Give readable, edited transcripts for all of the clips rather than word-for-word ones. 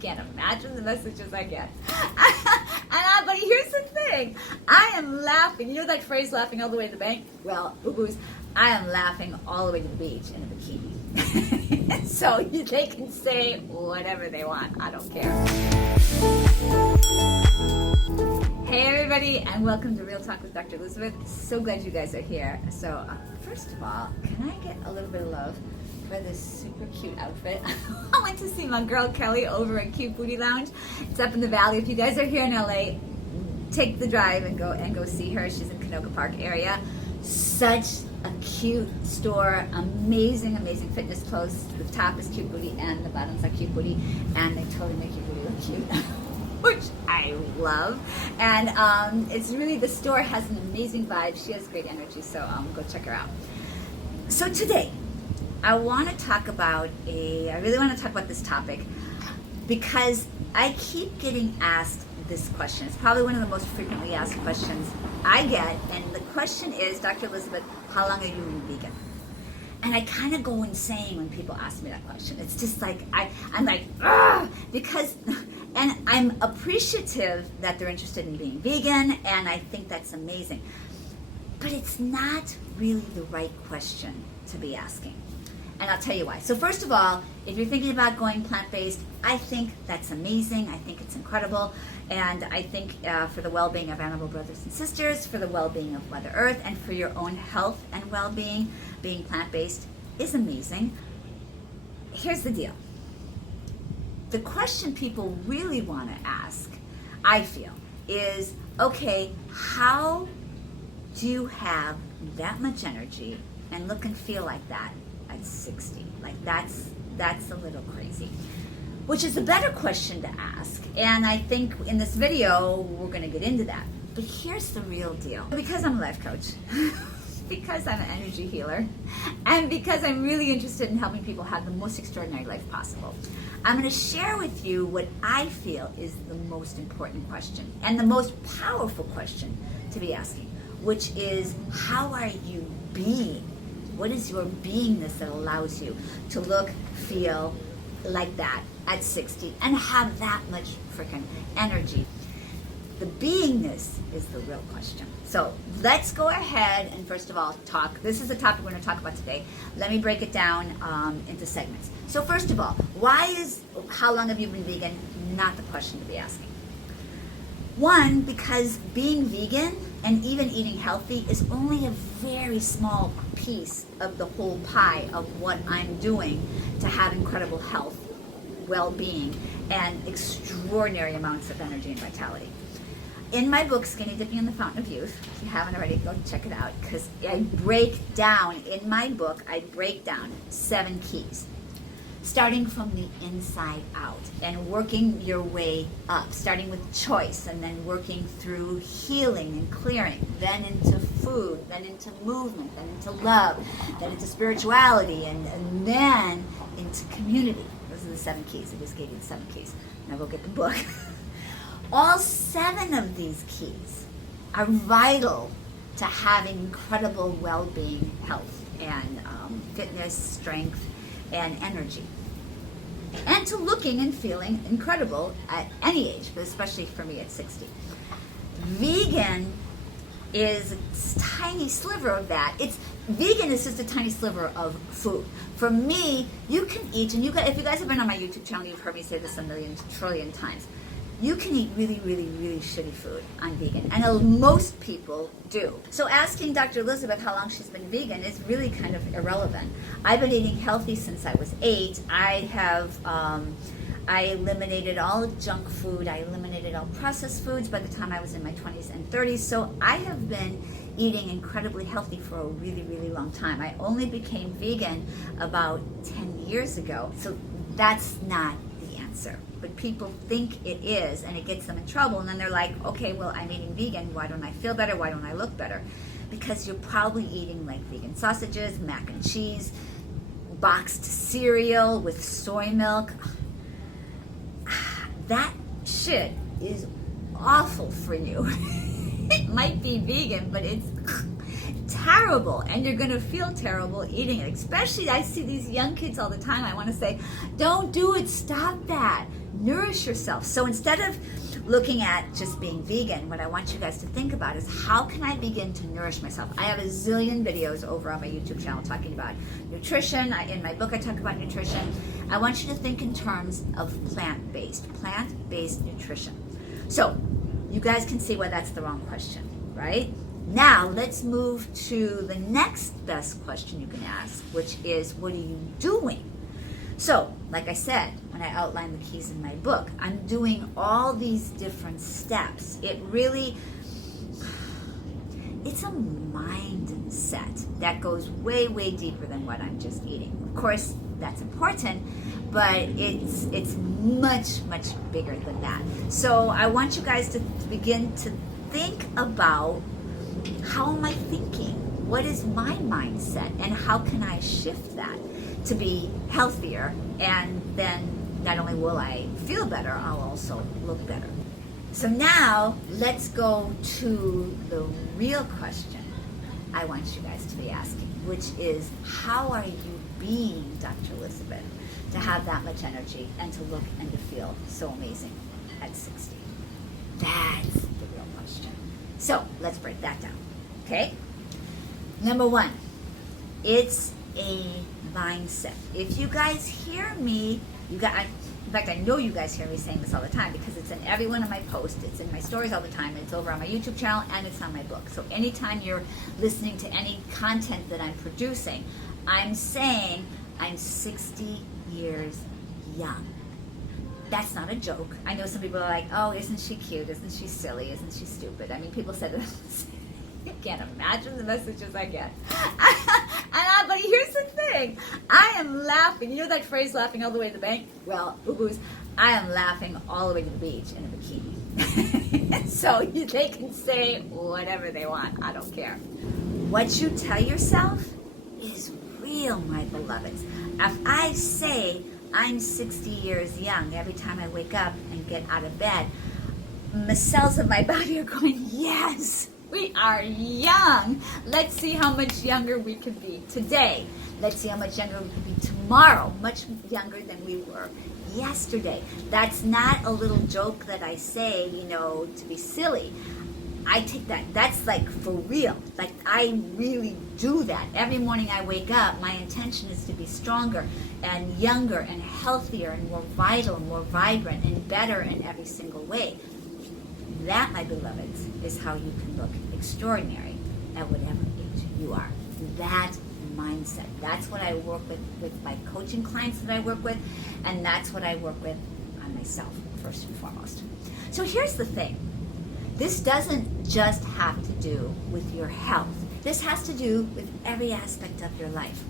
can't imagine the messages I get. But here's the thing. I am laughing. You know that phrase, laughing all the way to the bank? Well, boo-boos, I am laughing all the way to the beach in a bikini. So they can say whatever they want. I don't care. Hey everybody, and welcome to Real Talk with Dr. Elizabeth. So glad you guys are here. So first of all, can I get a little bit of love for this super cute outfit? I went to see my girl Kelly over at Cute Booty Lounge. It's up in the valley. If you guys are here in LA, take the drive and go see her. She's in Canoga Park area. Such a cute store, amazing fitness clothes. The top is Cute Booty and the bottoms are Cute Booty, and they totally make your booty look cute. Which I love. And it's really, the store has an amazing vibe. She has great energy, so go check her out. So today, I really want to talk about this topic because I keep getting asked this question. It's probably one of the most frequently asked questions I get, and the question is, Dr. Elizabeth, how long have you been vegan? And I kind of go insane when people ask me that question. It's just like, I'm like, ugh, because, and I'm appreciative that they're interested in being vegan, and I think that's amazing. But it's not really the right question to be asking. And I'll tell you why. So first of all, if you're thinking about going plant-based, I think that's amazing. I think it's incredible. And I think for the well-being of animal brothers and sisters, for the well-being of Mother Earth, and for your own health and well-being, being plant-based is amazing. Here's the deal. The question people really want to ask, I feel, is, okay, how do you have that much energy and look and feel like that at 60? Like that's a little crazy. Which is a better question to ask, and I think in this video we're going to get into that. But here's the real deal. Because I'm a life coach, because I'm an energy healer, and because I'm really interested in helping people have the most extraordinary life possible, I'm going to share with you what I feel is the most important question and the most powerful question to be asking, which is, how are you being? What is your beingness that allows you to look, feel like that at 60 and have that much freaking energy? The beingness is the real question. So let's go ahead and first of all talk. This is the topic we're going to talk about today. Let me break it down into segments. So first of all, why is how long have you been vegan not the question to be asking? One, because being vegan and even eating healthy is only a very small piece of the whole pie of what I'm doing to have incredible health, well-being, and extraordinary amounts of energy and vitality. In my book, Skinny Dipping in the Fountain of Youth, if you haven't already, go check it out, because I break down, in my book, 7 keys. Starting from the inside out and working your way up, starting with choice and then working through healing and clearing, then into food, then into movement, then into love, then into spirituality, and then into community. Those are the 7 keys. I just gave you the 7 keys. Now go get the book. All 7 of these keys are vital to having incredible well-being, health, and fitness, strength, and energy, and to looking and feeling incredible at any age, but especially for me at 60. Vegan is a tiny sliver of that. Vegan is just a tiny sliver of food. For me, you can eat, and if you guys have been on my YouTube channel, you've heard me say this a million trillion times. You can eat really, really, really shitty food on vegan, and most people do. So asking Dr. Elizabeth how long she's been vegan is really kind of irrelevant. I've been eating healthy since I was 8. I eliminated all junk food. I eliminated all processed foods by the time I was in my 20s and 30s. So I have been eating incredibly healthy for a really, really long time. I only became vegan about 10 years ago. So that's not the answer. But people think it is, and it gets them in trouble, and then they're like, okay, well, I'm eating vegan, why don't I feel better, why don't I look better? Because you're probably eating like vegan sausages, mac and cheese, boxed cereal with soy milk. That shit is awful for you. It might be vegan, but it's terrible, and you're going to feel terrible eating it. Especially, I see these young kids all the time. I want to say, don't do it, stop that. Nourish yourself. So instead of looking at just being vegan, what I want you guys to think about is how can I begin to nourish myself? I have a zillion videos over on my YouTube channel talking about nutrition. In my book, I talk about nutrition. I want you to think in terms of plant-based nutrition. So you guys can see why that's the wrong question, right? Now let's move to the next best question you can ask, which is, what are you doing? So, like I said, when I outline the keys in my book, I'm doing all these different steps. It's a mindset that goes way, way deeper than what I'm just eating. Of course, that's important, but it's much, much bigger than that. So I want you guys to begin to think about, how am I thinking? What is my mindset? And how can I shift that to be healthier? And then not only will I feel better, I'll also look better. So now let's go to the real question I want you guys to be asking, which is, how are you being, Dr. Elizabeth, to have that much energy and to look and to feel so amazing at 60? That's the real question. So let's break that down, okay? Number one, it's a mindset. If you guys hear me, in fact, I know you guys hear me saying this all the time because it's in every one of my posts, it's in my stories all the time, it's over on my YouTube channel, and it's on my book. So anytime you're listening to any content that I'm producing, I'm saying I'm 60 years young. That's not a joke. I know some people are like, oh, isn't she cute? Isn't she silly? Isn't she stupid? I mean, people said that. You can't imagine the messages I get. But here's the thing. I am laughing. You know that phrase, laughing all the way to the bank? Well, boo-boos, I am laughing all the way to the beach in a bikini. So they can say whatever they want. I don't care. What you tell yourself is real, my beloveds. If I say I'm 60 years young every time I wake up and get out of bed, the cells of my body are going, yes, we are young. Let's see how much younger we can be today. Let's see how much younger we can be tomorrow. Much younger than we were yesterday. That's not a little joke that I say, to be silly. I take that's like for real. Like I really do that. Every morning I wake up, my intention is to be stronger and younger and healthier and more vital and more vibrant and better in every single way. That, my beloveds, is how you can look extraordinary at whatever age you are. That mindset. That's what I work with my coaching clients that I work with, and that's what I work with on myself, first and foremost. So here's the thing. This doesn't just have to do with your health. This has to do with every aspect of your life.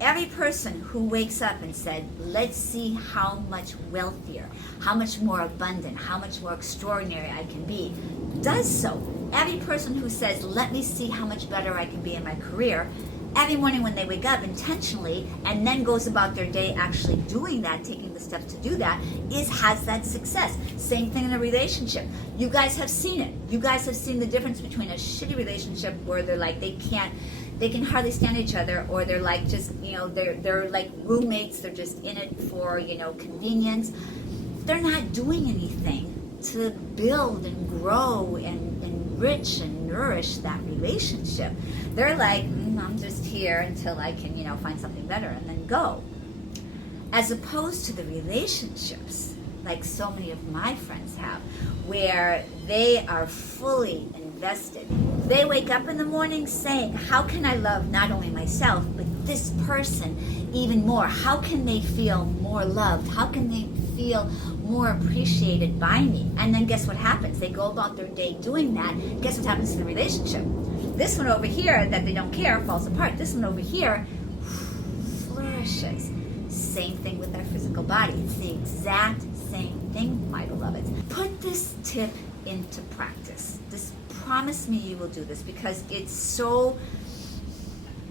Every person who wakes up and said, let's see how much wealthier, how much more abundant, how much more extraordinary I can be, does so. Every person who says, let me see how much better I can be in my career, every morning when they wake up intentionally and then goes about their day actually doing that, taking the steps to do that, has that success. Same thing in a relationship. You guys have seen it. You guys have seen the difference between a shitty relationship where they're like, they can hardly stand each other, or they're like just, they're like roommates, they're just in it for, convenience. They're not doing anything to build and grow and enrich and nourish that relationship. They're like, I'm just here until I can, find something better and then go. As opposed to the relationships, like so many of my friends have, where they are fully invested. They wake up in the morning saying, how can I love not only myself, but this person even more? How can they feel more loved? How can they feel more appreciated by me? And then guess what happens? They go about their day doing that. Guess what happens to the relationship? This one over here that they don't care falls apart. This one over here flourishes. Same thing with our physical body. It's the exact same thing, my beloveds. Put this tip into practice. Just promise me you will do this, because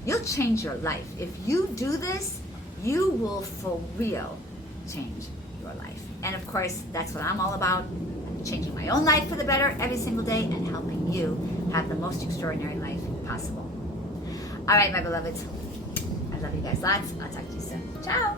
you'll change your life. If you do this, you will for real change your life. And of course, that's what I'm all about, changing my own life for the better every single day and helping you have the most extraordinary life possible. All right, my beloveds. I love you guys lots. I'll talk to you soon. Ciao.